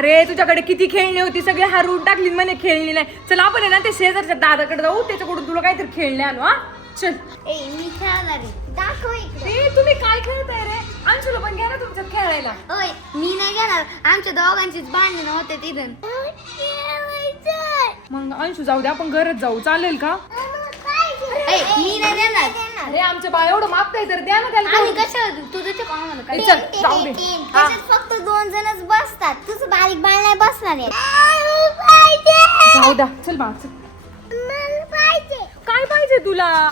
अरे तुझ्याकडे किती खेळणी होती, सगळे हरवून टाकली म्हणे खेळणी नाही. चल आपण आहे ना ते शेजारच्या दादाकडे जाऊ, त्याच्याकडून तुला काहीतरी खेळणे आणू. हा चल. मी खेळणार आहे, दाखव इकडे. ए तुम्ही काय खेळताय रे? अंशुला पण घ्या ना तुमच्यात खेळायला. ओय मी नाही घेणार, आमच्या दोघांचीच भांडण होते तिथून. मग अंशू जाऊ दे, आपण घरात जाऊ, चालेल का? मी नाही देणार. अरे आमचं बाळ एवढं मागताय तर द्या ना त्याला. आम्ही कशावर तुझं ते आम्हाला काय? चल जाऊ दे. त्याच्यात फक्त 2 जणच बसतात, तुझं बारीक बाळ नाही बसणार आहे. जाऊ द्या, चल बाळ चल. काय पाहिजे तुला?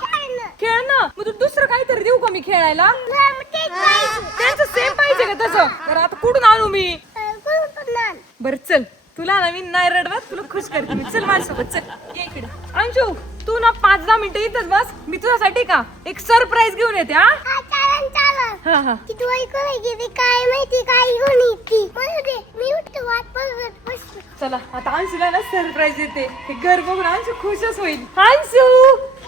खेळ ना. मग तू दुसरं काहीतरी देऊ का मी खेळायला? त्यांचं सेम पाहिजे का तसं? बरं आता कुठून आणू मी? बरं चल, तुला ना मी नाही रडवत, तुला खुश करते मी. चल माझ्यासोबत चल, ये इकडे. अंशू तू ना 5-10 मिनिटं इथंच बस, मी तुझ्यासाठी का एक सरप्राईज घेऊन येते. हा हा हा. काय माहिती काय घेऊन येते. मी उठते वाट बघत बसते. चला आता अंशूला ना सरप्राईज देते. हे घर बघून अंशू खुशच होईल. अंशू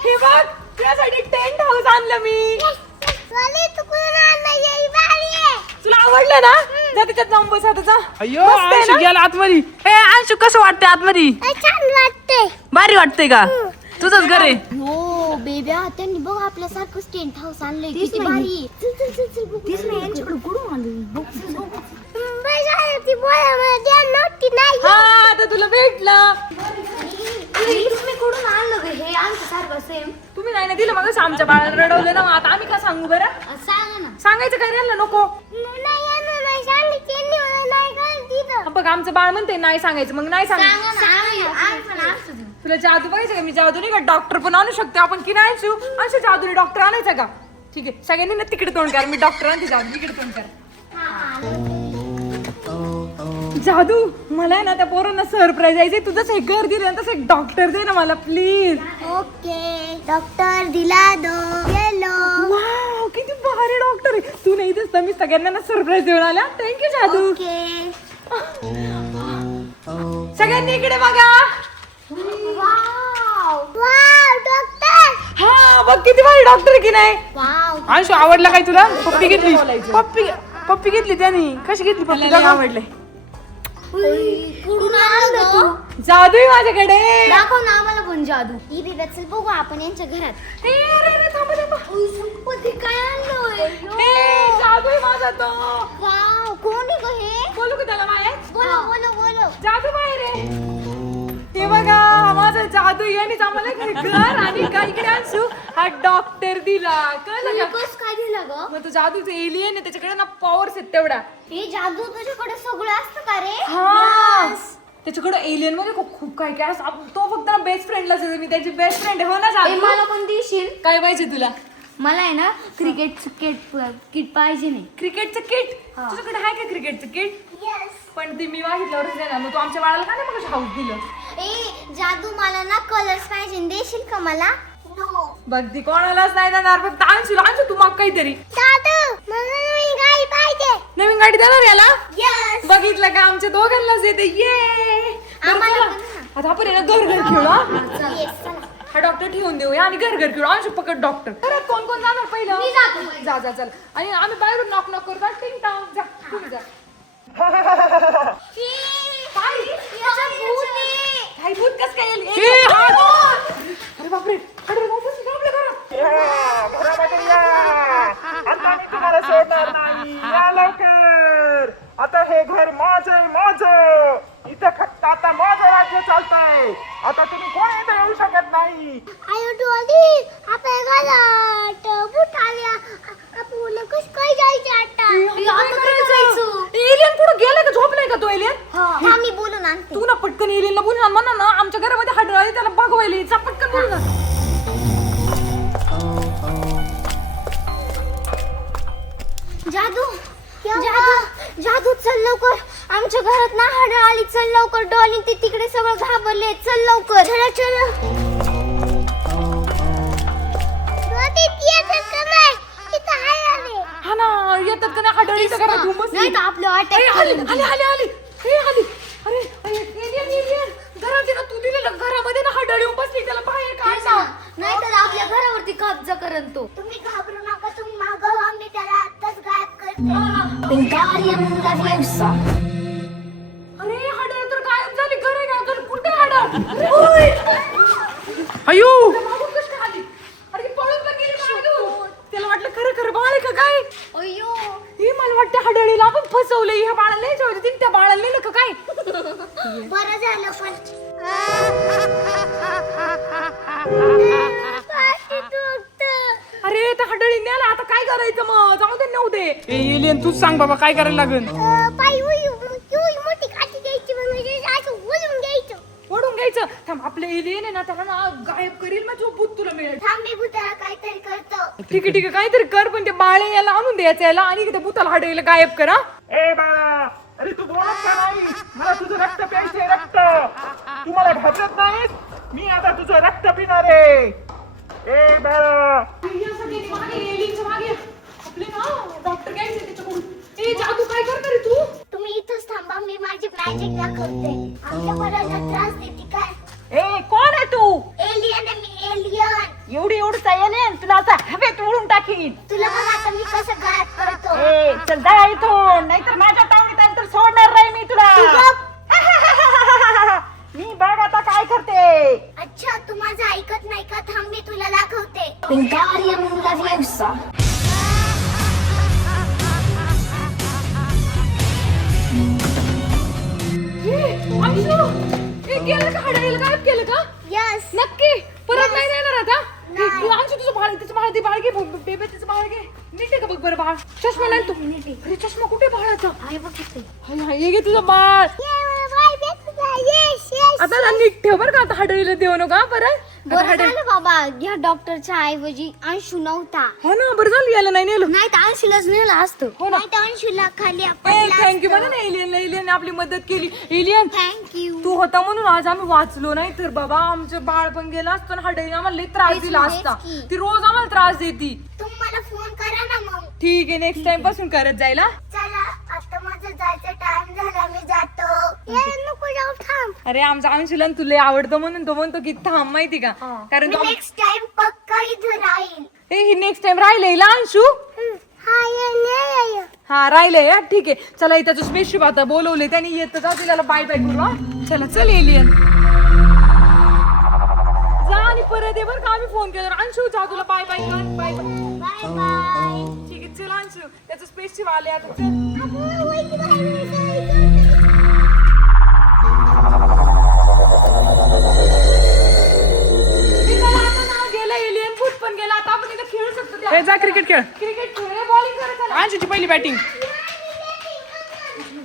हे बघ, तुझ्यासाठी टेंट हाऊस आणलं मी. तुला आवडलं ना? जा त्याच्यात जाऊन बस आता जा. अय्यो मस्त आहे अंशू ना? गेला आतमध्ये. ए अंशू कसं वाटतंय आतमध्ये? छान वाटते. भारी वाटतंय का? तुझंच घर आहे. हो बेब्या, त्यांनी बघ आपल्यासारखं टेंट हाऊस आणलंय. किती भारी. चल तीच नाही यांच्याकडे कुठून आलं? हा आता तुला भेटलं. तुम्ही कुठून आणलं ग हे? आमचं सारखं सेम. तुम्ही नाही ना दिलं मग आमच्या बाळाला रडवलं ना. मग आता आम्ही का सांगू बरं? सांगा ना. सांगायचं काय राहिलं नको. बघ आमचं बाळ म्हणते नाही सांगायचं, मग नाही सांगायचं. तुला जादू बघायचं का? मी जादू नाही का डॉक्टर पण आणू शकते आपण की नाही? अंशू अंशू जादूने डॉक्टर आणायचा का? ठीक आहे सगळ्यांनी ना तिकडे तोंड कर, मी डॉक्टर आणते. जादू इकडे तोंड कर. जादू मला आहे ना त्या पोरांना सरप्राईज द्यायचे. तुझंच हे घर दिलं तसं एक डॉक्टर दे ना मला प्लीज. ओके डॉक्टर दिला दो गेलो. वाव किती भारी डॉक्टर आहे. तू नाही दिसत मी सगळ्यांना ना सरप्राईज देऊन आल्या. थँक्यू जादू. ओके सगळ्यांनी इकडे बघा. Wow wow doctor. हा बघ किती भारी डॉक्टर आहे की नाही? वाव अंशू आवडला काय तुला? पप्पी घेतली. पप्पी घेतली त्याने. कशी घेतली पप्पी? मला लय आवडले. कुठून आणलं तू? जादू आहे माझ्याकडे. दाखव ना आम्हाला पण जादू. ही बी चल बघू आपण यांच्या घरात. ए, अरे, अरे, थांबा, थांबा. ते काय आणलंय? ए, जादू आहे माझा तो. वाव कोण आहे ग हे? बोलू का त्याला माया? बोलो जादू बाहेर आहे. हे बघा हा माझा जादू. यानेच आम्हाला एक घर आणि का इकडे अंशू हा डॉक्टर दिला. कळलं का? कस काय दिला ग? मग तो जादूच एलियन आहे, त्याच्याकडे ना पॉवर्स आहेत तेवढा. हे जादू तुझ्याकडे सगळं असतं का रे? हा त्याच्याकडे एलियन मध्ये खूप काय काय असं. तो फक्त ना बेस्ट फ्रेंडलाच आहे. मी त्याची बेस्ट फ्रेंड आहे. हो ना जादू? मला पण देशील? काय पाहिजे तुला? मला आहे ना क्रिकेटचं किट पाहिजे नाही. क्रिकेटचं किट? तुझ्याकडे आहे का क्रिकेटचं किट? पण ते मी मागितल्यावरच आहे ना. मग तू आमच्या बाळाला का नाही मग हाऊस दिलं? ए जादू मला ना कलर्स पाहिजे, देशील का मला? बघ ती कोणालाच नाही देणार, फक्त अंशूला. अंशू तू माग काहीतरी. दादू मला नवीन गाडी पाहिजे. नवीन गाडी देणार याला? यस. बघितलं का आमच्या दोघांनाच येते. ये आम्हाला आता आपण आहे ना घर घर खेळू. हा? येस चला. हा डॉक्टर ठेवून देऊया आणि घर घर खेळू. अंशू पकड डॉक्टर. परत कोण कोण जाणार पहिलं? मी जातो. जा जा चल. आणि आम्ही बाहेरून नॉक नॉक करू. टिंग टांग जा तुम्ही जा. काही भूत कस काय येईल? अरे बापरे. अरे बापरे, आपल्या घरात. घरामध्ये या. आता मी तुम्हाला सोडणार नाही. या लवकर. आता हे घर माझं. इथं फक्त आता माझं राज्य चालतंय. आता तुम्ही कोण इथं येऊ शकत नाही. आयो डोली आपल्या घरात भूत आल्या. आपण कस काय जायचं आता? एलियन कुठं गेलाय का? झोपलाय का तो एलियन? हा मी बोलून आणते. तू ना पटकन एलियनला बोलून आण. म्हणा ना आमच्या घरामध्ये हाडळ आली, त्याला बघवायला. जा पटकन बोलू ना. जादू चल लवकर. आमच्या घरात ना हाडळ आली. चल लवकर. डॉली ते तिकडे सगळं घाबरले. चल लवकर. चल हा ना येतात का नाही हाडळ इथं घरात घेऊन बसली. नाही तर आपलं अटॅक. आली. हे आली. अरे एलियन घरात आहे ना. तू दिलेलं घरामध्ये ना हाडळ येऊन बसली. त्याला बाहेर काढ ना. नाही तर आपल्या घरावरती कब्जा करन तो. तुम्ही घाबरू नका. तुम्ही मागवा. आम्ही त्याला आत्ताच गायब करतो. अरे अयो मागून कशी काय आली? अरे ती पळून पण गेली मागून. त्याला वाटलं खरं खरं बाळ आहे का काय अयो ही मला वाटतं हाडळीला आपण फसवलं ह्या बाळाला नाही जाऊ दे, त्या बाळाला नाही का काय बरं झालं पण अरे त्या हाडळी न्याला आता काय करायचं मग जाऊ दे नऊ दे एलियन तूच सांग बाबा काय करायला लागेल पाय मोठी काठी घ्यायची म्हणजे असं ओढून घ्यायचं. ओढून घ्यायचं थांब आपलं एलियन आहे ना त्याला ना गायब करील मग जो भूत तुला मिळेल थांब मी भूताला काहीतरी करतो. ठीक आहे काहीतरी कर पण ते बाळे याला आणून द्यायचं याला आणि त्या भूताला हाडळीला गायब करा ए बाळा अरे तू बोलत का नाही मला तुझं रक्त प्यायचंय रक्त तू मला घाबरत नाहीस मी आता तुझं रक्त पिणार आहे ए बाळा आपले ना डॉक्टर घ्यायचे त्याच्याकडून ए जादू काय करणार रे तू तुम्ही इथंच थांबा मी माझी मॅजिक दाखवते. आमच्या पोराला त्रास देते काय ए कोण आहे तू एलियन आहे मी एलियन. एवढंच आहे ना तुला आता हवेत उडून टाकीन तुला बघ आता मी कसं गायब करतो. ए चल जा इथून नाहीतर माझ्या तावडीत आलं तर सोडणार नाही मी तुला तू गप. मी बघ आता काय करते अच्छा तू माझं ऐकत नाही का थांब मी तुला दाखवते. Wingardium Leviosa. केलं का हाडायला गायब केलं का यस नक्की परत नाही येणार आता नाही. तू आमची तुझं बाळ त्याचं बाळ ते बाळ घे बेबे त्याचं बाळ घे नीट आहे का बघ बरं बाळ चष्मा नाही तू अरे चष्मा कुठे बाळाचा आहे बघ इथे. हाय हे घे तुझं बाळ येस येस. आता ना नीट ठेव बरं का आता हाडळीला देऊ नका बरं बरं झालं बाबा या डॉक्टरच्या ऐवजी अंशू नव्हता. हो ना बरं झालं याला नाही नेलं नाही तर अंशूलाच नेलं असतं. हो ना. नाही तर अंशूला खाली थँक्यू म्हणा ना एलियन आपली मदत केली एलियन थँक्यू. तू होता म्हणून आज आम्ही वाचलो नाही तर बाबा आमचं बाळ पण गेलं असतं ना हाडळीने आम्हाला लई त्रास तेच दिला ना, असता तेच की. ती रोज आम्हाला त्रास देती तुम्ही मला फोन करा ना मग. ठीक आहे नेक्स्ट टाइम पासून करत जायला चला आता माझं जायचं टाइम झाला मी जातो. ये नको जाऊ थांब. अरे आमचा अंशुलन तुला आवडतं म्हणून तो म्हणतो की थांब माहिती का कारण मी तो नेक्स्ट टाइम पक्का इथं राहील. हे नेक्स्ट टाइम राहिलंय अंशू हा ये हा राहिलंय हा, ठीक आहे चला इथं जो स्पेसशिप आता बोलवले त्यांनी येत जा तिला बाय बाय करू हा चला चल एलियन जा आणि परत ये बरं का आम्ही फोन केला अंशू जा तुला बाय बाय कर बाय बाय बाय बाय. ठीक आहे चल अंशू त्याचं स्पेसशिप आले आता चल गेला एलियन भूत पण गेला आता आपण इथं खेळू शकतो ए जा क्रिकेट खेळ क्रिकेट खेळ बॉलिंग करायचं अंशूची पहिली बॅटिंग